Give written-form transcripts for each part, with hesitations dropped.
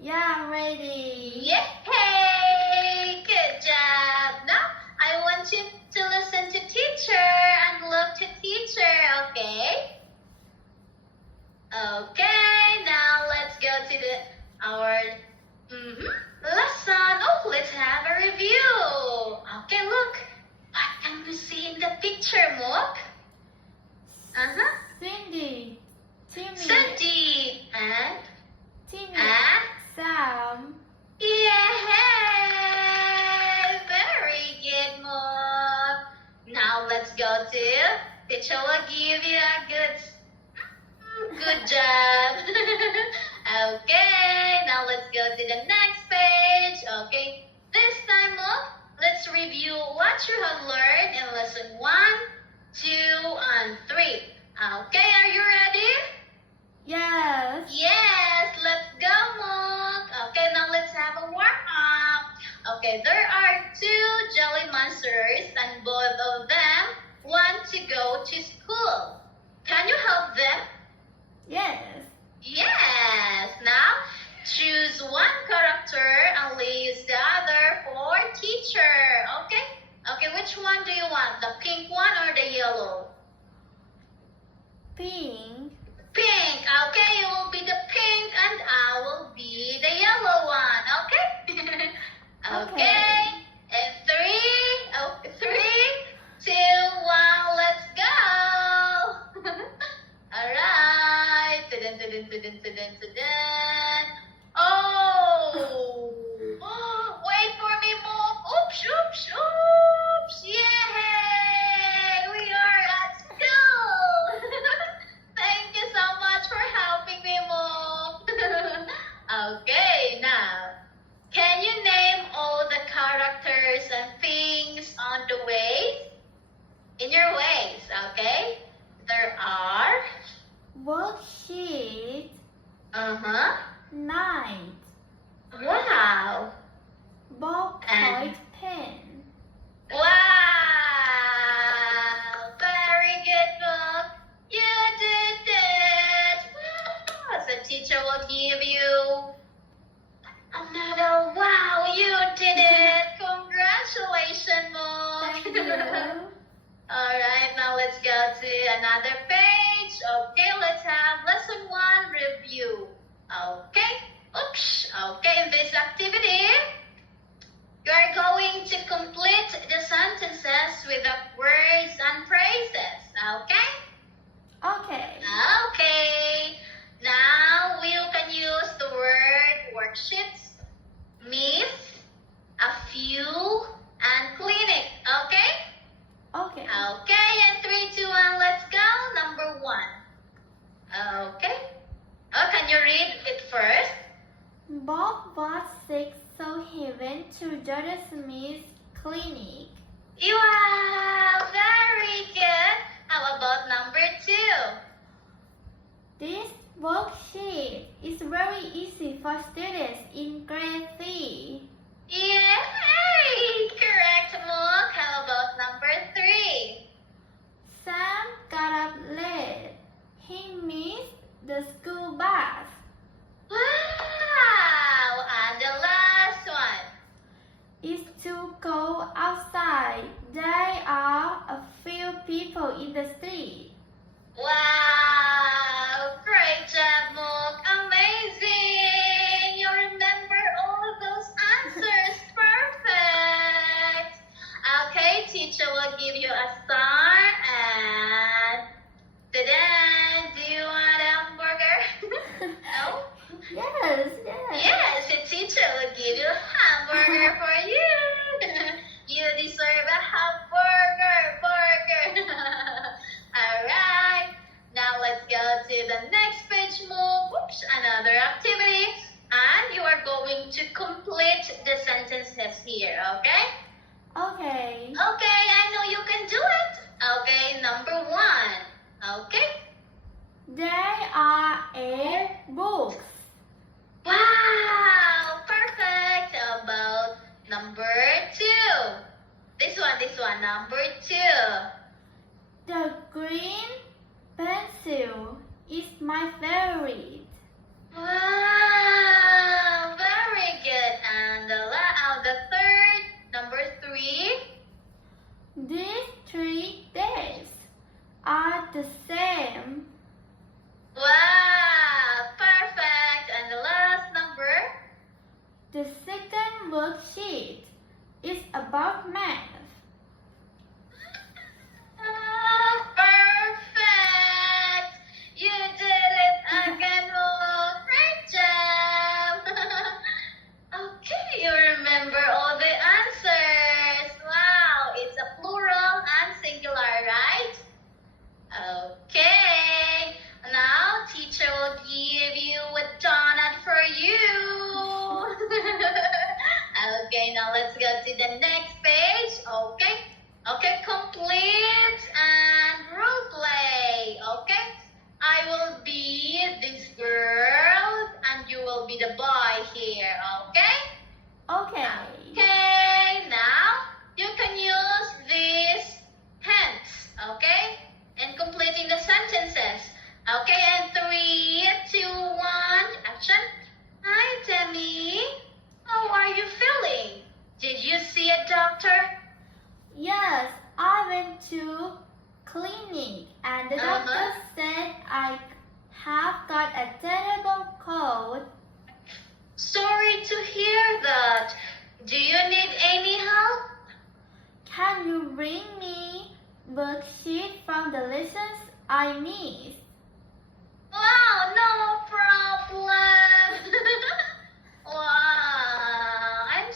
Yeah, I'm ready. Yay! Good job. Now, I want you to listen to teacher and look to teacher, okay? Okay, now let's go to our lesson. Oh, let's have a review. Okay, look. What can we see in the picture, Mook? Cindy, Timmy, Sandy and Sam. Yay! Very good, Mook. Now let's go to teacher will give you a good job. Okay, now let's go to the next page. Okay, this time, Mook, let's review what you have learned in lesson 1, 2, and 3. Okay, are you ready? Yes. Yes, let's go, Mook. Okay, now let's have a warm-up. Okay, there are 2 jelly monsters and both of them want to go to school. Can you help them? Yes. Yes. Now, choose one character and leave the other for teacher. Okay? Okay, which one do you want? The pink one or the yellow? Pink. Pink. Okay, you will be the pink and I will be the yellow one. Okay? Okay. And 3, 2, 1, let's go. All right. Oh. Wait for me, Mom. Oops. Yay! We are at school. Thank you so much for helping me, Mom. Okay, now, can you name all the characters and things on the ways? In your ways, okay? There are Worksheet. 9. Wow. Ballpoint pen. Wow. Very good, Book. You did it. Wow. So teacher will give you another. Wow, you did it. Congratulations, Book. Thank you. All right, now let's go to another page. Okay, let's have lesson 1 review. Okay. Okay, in this activity, you are going to complete the sentences with the words and phrases. Okay? Okay. Okay. Now you can use the word worksheets, miss, a few, and clinic. Okay? Okay. Okay, and 3, 2, 1, let's go. Number 1. Okay. Oh, can you read it first? Bob was sick, so he went to Dr. Smith's clinic. Wow, very good. How about number 2? This worksheet is very easy for students in grade 3. Yay! Correct, Mook. How about number 3? Sam got up late. He missed the school bus. Wow! And the last one. It's too cold outside. There are a few people in the street. Wow! Great job, Mook. Amazing! You remember all of those answers. Perfect. Okay, teacher will give you a star and ta-da! Do you want a hamburger? No? Yes. Yes, the teacher will give you a hamburger for you. You deserve a hamburger, burger. All right. Now let's go to the next page, Move. Oops, another activity. And you are going to complete the sentences here, okay? Okay. Okay, I know you can do it. Okay, number 1. Okay. There are 8 books. Wow, perfect. How about about math. Perfect! You did it again, Mo. Great job! Okay, you remember all the answers. Wow, it's a plural and singular, right? Okay, now teacher will give you a donut for you. Okay, now let's go to the next page. Okay, complete and role play. Okay, I will be this girl and you will be the boy here. Okay? Okay. Okay, now you can use these hints, okay? In completing the sentences. Okay, and 3, 2, 1, action. Hi, Demi. How are you feeling? Did you see a doctor? Yes, I went to clinic and the doctor said I have got a terrible cold. Sorry to hear that. Do you need any help? Can you bring me worksheet from the lessons I missed? Wow, no problem. Wow, I'm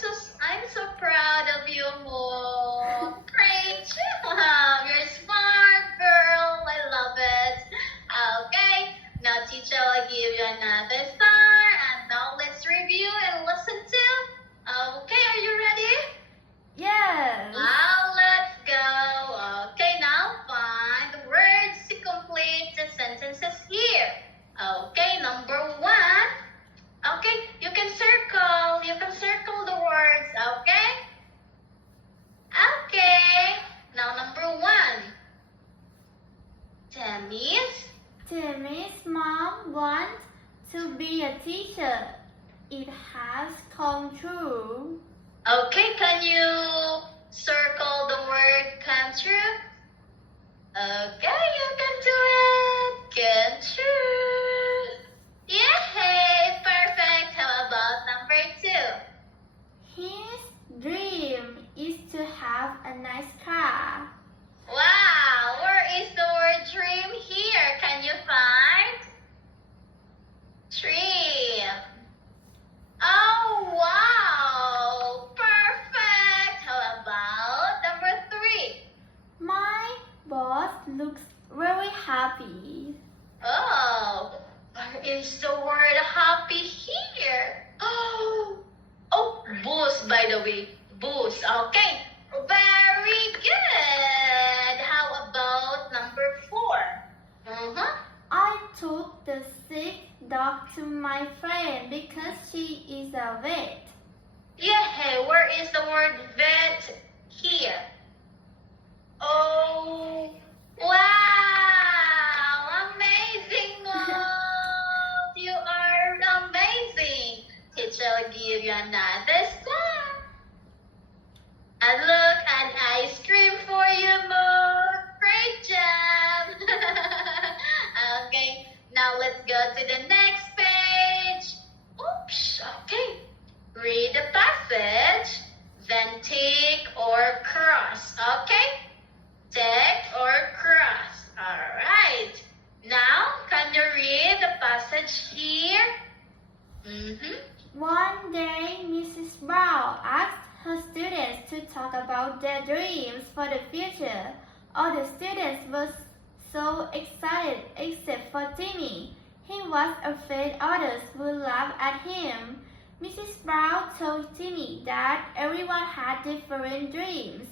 so proud of you, Mo. Great job. You're a smart girl. I love it. Okay, now teacher will give you another star, and now let's review and listen to. Okay, are you ready? Yes. Now let's go. Okay, now find the words to complete the sentences here. Okay, number 1. Okay, you can circle the words, okay? Okay, now number 1. Timmy's mom wants to be a teacher. It has come true. Okay, can you circle the word come true? Okay, you can do it. Come true. Yay, perfect. How about number 2? His dream is to have a nice car. Wow, where is the word dream here? Can you find? Dream. Oh, wow. Perfect. How about number 3? My boss looks very happy. Oh, where is the word happy here? Oh, boost, by the way. Boost. Okay. Very good. How about number 4? I took the sick dog to my friend because she is a vet. Yeah, where is the word vet here? Oh, wow! Amazing, Mom! You are amazing. Teacher will give you another star. And look, an ice cream for you, Mom. Great job. Okay, now let's go to the next page. Oops, okay. Read the passage, then tick or cross, okay? Tick or cross, alright. Now, can you read the passage here? One day, Mrs. Brown asked her students to talk about their dreams for the future. All the students were so excited except for Timmy. He was afraid others would laugh at him. Mrs. Brown told Timmy that everyone had different dreams,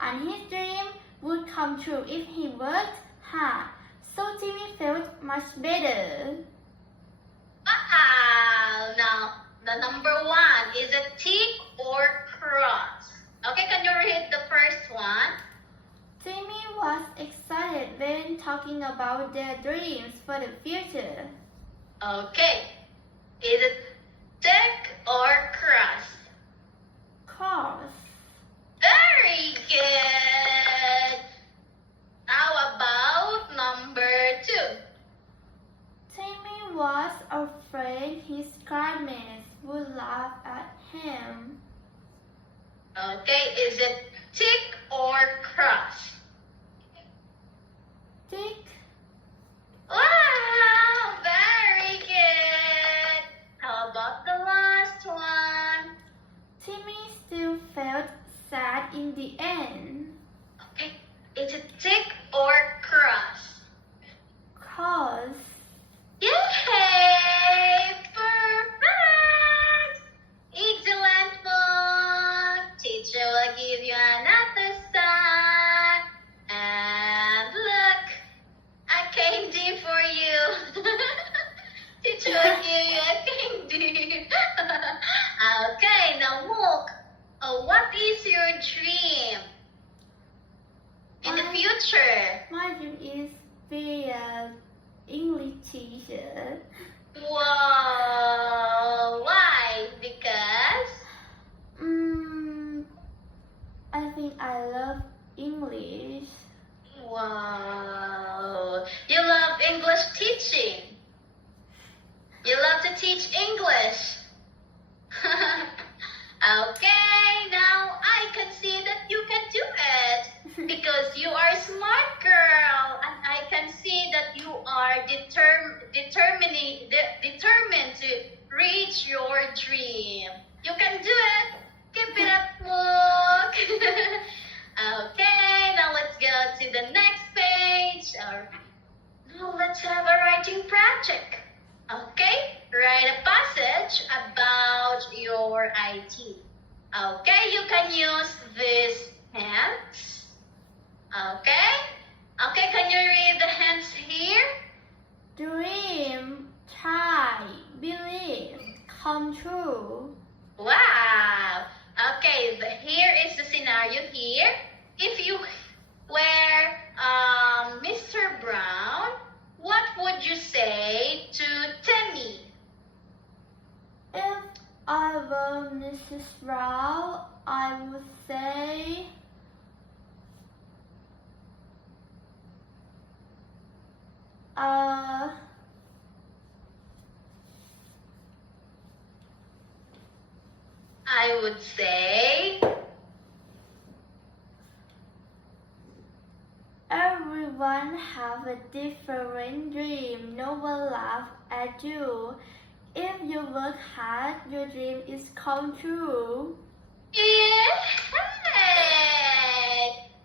and his dream would come true if he worked hard. So Timmy felt much better. Wow! Now, the number 1 is a tick or cross. Okay, can you read the first one? Timmy was excited when talking about their dreams for the future. Okay. Is it tick or cross? Cross. Very good. How about number 2? Timmy was afraid his classmates would laugh at him. Okay, is it tick or cross? Tick. Wow, very good. How about the last one? Timmy still felt sad in the end. Okay, is it tick or cross? Cause Yay! Perfect! Excellent one! Teacher will give you another sign. And look, a candy for you. Teacher will give you a candy. Okay, now Mook, what is your dream in the My- future? my dream is be a English teacher. Whoa! Why? Because? I think I love English. Wow! You love English teaching. You love to teach English. Okay, now I can see that you can do it because you are a smart girl, and I can see that you are determined to reach your dream. You can do it. Keep it up, Mook. Okay, now let's go to the next page. Now let's have a writing project. Okay, write a passage about your IT. Okay, you can use these hands. Okay? Okay, can you read the hands here? Dream, try, believe, come true. Wow. Okay, here is the scenario here. If you were Mr. Brown, what would you say to Timmy? If I were Mrs. Rao, I would say, I would say, everyone have a different dream. No one laugh at you. If you work hard, your dream is come true. yeah,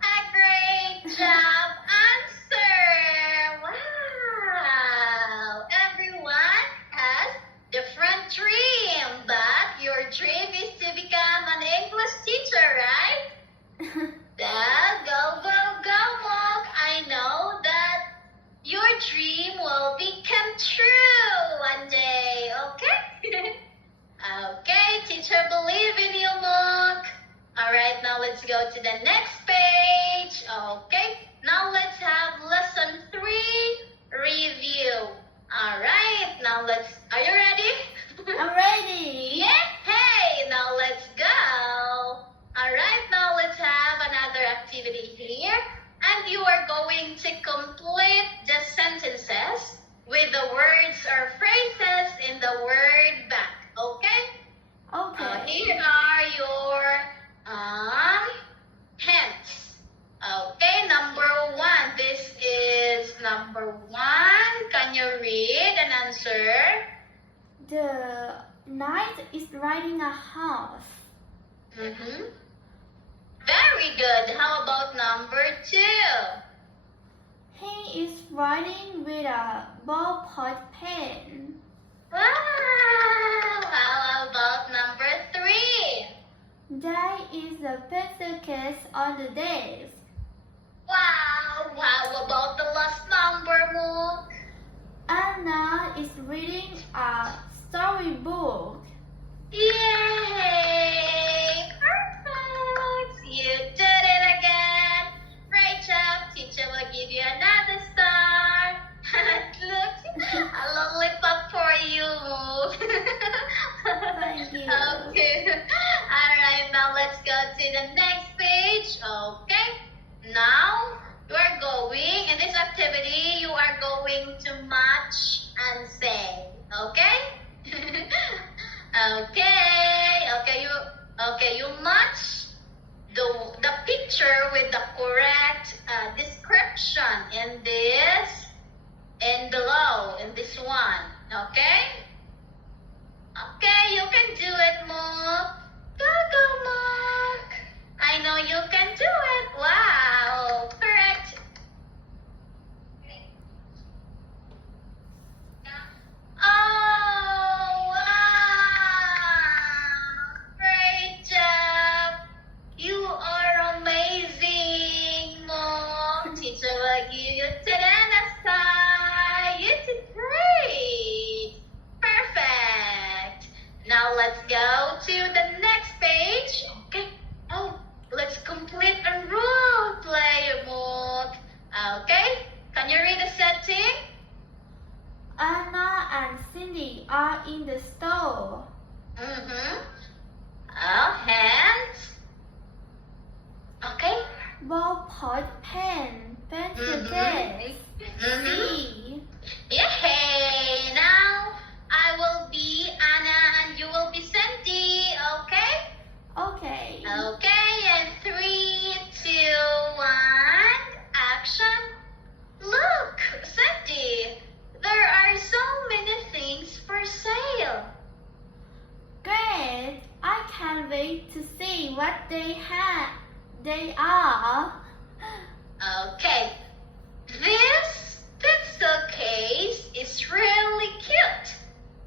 a great job answer. Wow. Everyone has different dream, but your dream is to become an English teacher, right? Go, Mook. I know that your dream will become true one day, okay? Okay, teacher believe in you, Mook. Alright, now let's go to the next page. Okay, now let's have lesson 3 review. Alright, now are you ready? I'm ready. Yeah, hey, now let's go. Alright, now let's have another activity here. And you are going to complete the sentences with the words or phrases in the word bank. Okay? Okay. Here are your hints. Okay, number 1. This is number 1. Can you read and answer? The knight is riding a horse. Very good. How about number 2? He is writing with a ballpoint pen. Wow. How about number 3? There is a pencil case on the desk. Wow. How about the last number, Mook? Anna is reading a storybook. Yay! Perfect! You did it again. Great job. Teacher will give you another star. Look, a lollipop for you. Thank you. Okay. Alright, now let's go to the next page. Okay. Now, in this activity, you are going to match and sing. Okay? Okay, you match the picture with the correct description in this one. Okay? Okay, you can do it, Mook. Go, Mook. I know you can do it. Wow, correct. Oh, wow. Great job. You are amazing, Mook. Teacher will give you 10 aside. You did great. Perfect. Now let's go to the next page. Okay. Oh, let's complete a role play, Mook. Okay. Can you read the setting? Anna and Cindy are in the store. Mm-hmm. Oh, hands. Okay. Ballpoint pen, pencil Mhm. case, Mhm. tea. Yay! Now I will be Anna and you will be Sandy. Okay? Okay. Okay. And 3, 2, 1. Action. Look, Sandy. There are so many things for sale. Great! I can't wait to see what they are. Okay. This pencil case is really cute.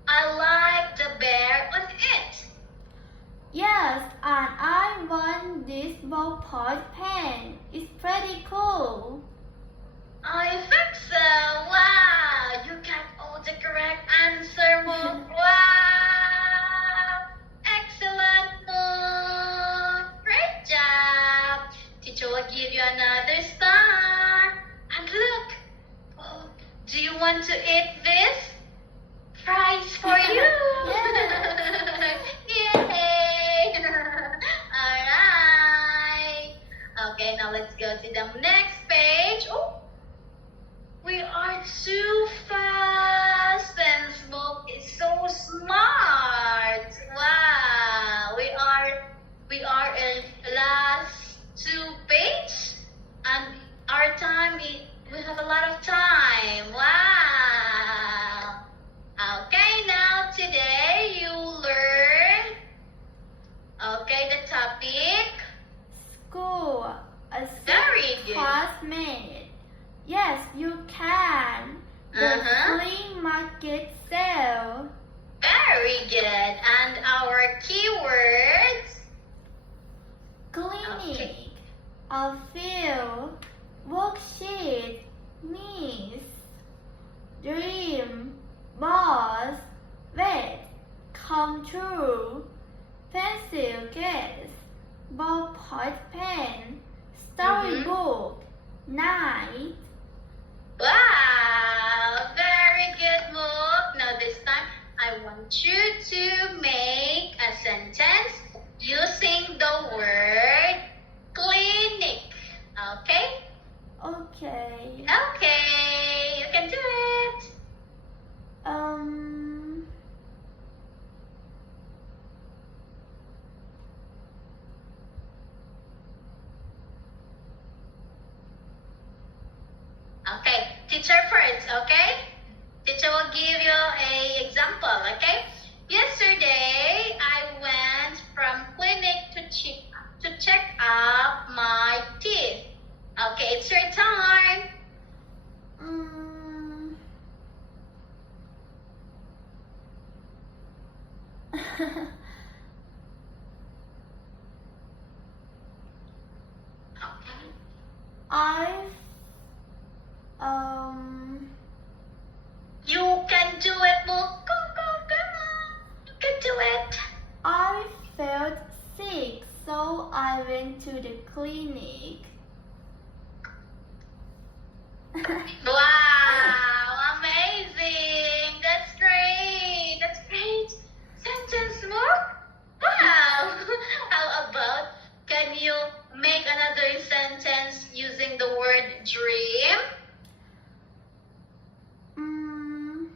I like the bear on it. Yes, and I want this ballpoint pen. It's pretty cool. I think so. Wow, you got all the correct answer, Mook. Wow, excellent, Mook. Great job. Teacher will give you another star. And look, oh, do you want to eat this? Prize for you. Yay! All right. Okay, now let's go to the next page. Oh, we are too fast and Smoke is so smart. Wow, we are in last 2 page and our time we have a lot of time. Wow. Okay, now today you learn the topic. School, a Very good. classmate. Yes, you can. The Uh-huh. flea market sale. Very good. And our keywords. Clinic, a field, worksheet, miss, dream, boss, wait, come true, pencil case, ballpoint pen, storybook, night. Wow, very good, Mook. Now this time, I want you to make a sentence using the word clinic. Okay? Okay. Okay, you can do it. Okay, teacher first, okay? Teacher will give you a example, okay? Yesterday, I went from clinic to check up my teeth. Okay, it's your time. Mm. Okay. I You can do it, Mook. Go, come on. You can do it. I felt sick, so I went to the clinic. Wow, amazing. That's great. That's great. Sentence, Mook. Wow. How about, can you make another sentence using the word dream? Mm.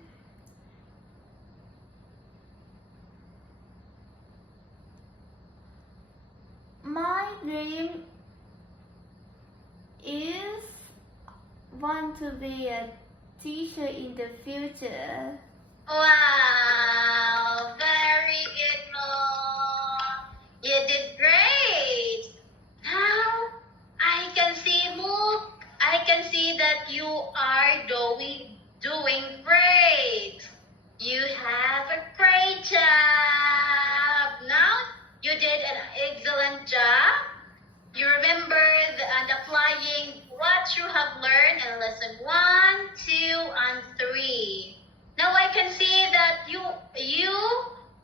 My My dream is want to be a teacher in the future. Wow, very good, Mo. You did great. Now, I can see, Mo, I can see that you are doing great. You have a great job. Now, you did an excellent job. You remembered and applying what you have learned in lesson 1, 2, and 3. Now I can see that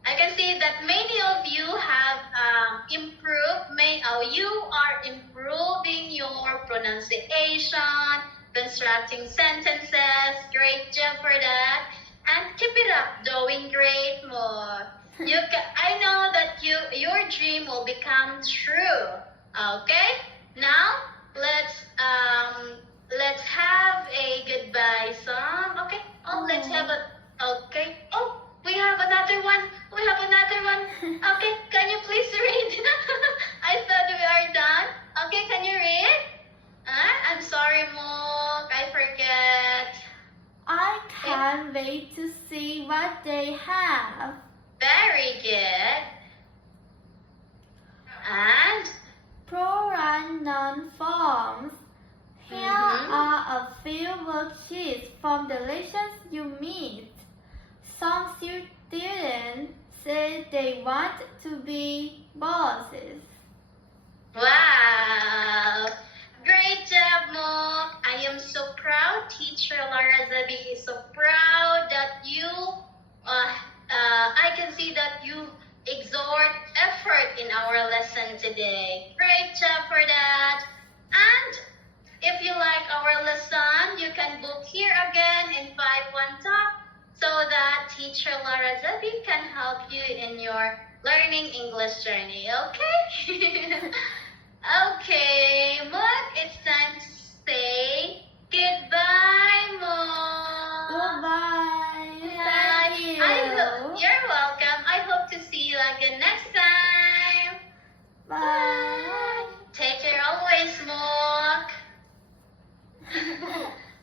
I can see that many of you have improved. You are improving your pronunciation, constructing sentences. Great job for that, and keep it up, doing great more. I know that your dream will become true. Okay, now let's have a goodbye song. Okay. Oh, let's have a. Okay. Oh, we have another one. We have another one. Okay, can you please read? I thought we are done. Okay, can you read? I'm sorry, Mook. I forget. I can't wait to see what they have. Very good. And Pronoun forms. Here are a few worksheets from the lessons you missed. Some students said they want to be bosses. wow, great job, Mook. I am so proud. Teacher Lara Zabi is so proud that you. I can see that you exert effort in our lesson today. Great job for that. And if you like our lesson, you can book here again in 5-1 Talk so that Teacher Lara Zabi can help you in your learning English journey, okay? Okay, Mook, it's time to say goodbye, Mook. Goodbye. Thank you. You're welcome. I hope to see you again next time. Bye. Take care always, Mook.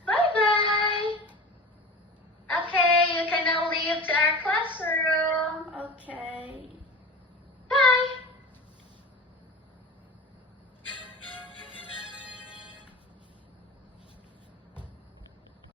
Bye-bye. Okay, you can now leave to our classroom. Okay.